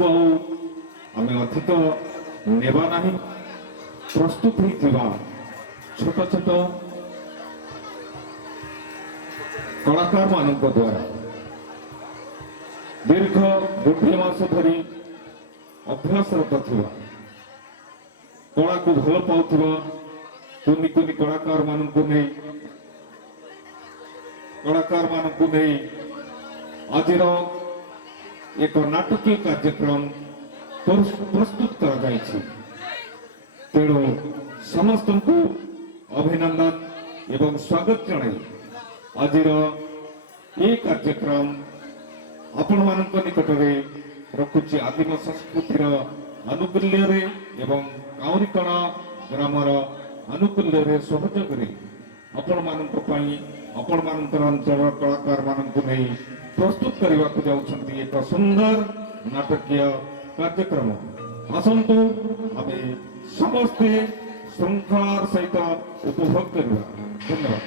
आम अधिक नेबा नहीं प्रस्तुत होता छोट छोट कलाकार मान द्वारा दीर्घ गोटे मास धरी अभ्यासरत थिबा कला को भल पाउथिबा कुनी कुनी कलाकार मानकु नहीं आजिर एक नाटकीय कार्यक्रम प्रस्तुत करा जायछि। तेणु समस्त को अभिनंदन एवं स्वागत जनाई आजिर ये कार्यक्रम आपण मानक निकट में रखुछि आदिम संस्कृतिर आनुकूल्य रे एवं काउरीकणा ग्रामर आनुकूल्य रे सहयोग रे आपण मानक पई आपण मानकर अंचल कलाकार मानक नहीं प्रस्तुत करने को जाउछंती एक सुंदर नाटकीय कार्यक्रम। आसंतु आमे समस्ते श्रृंखलार सहित उपभोग करवा। धन्यवाद।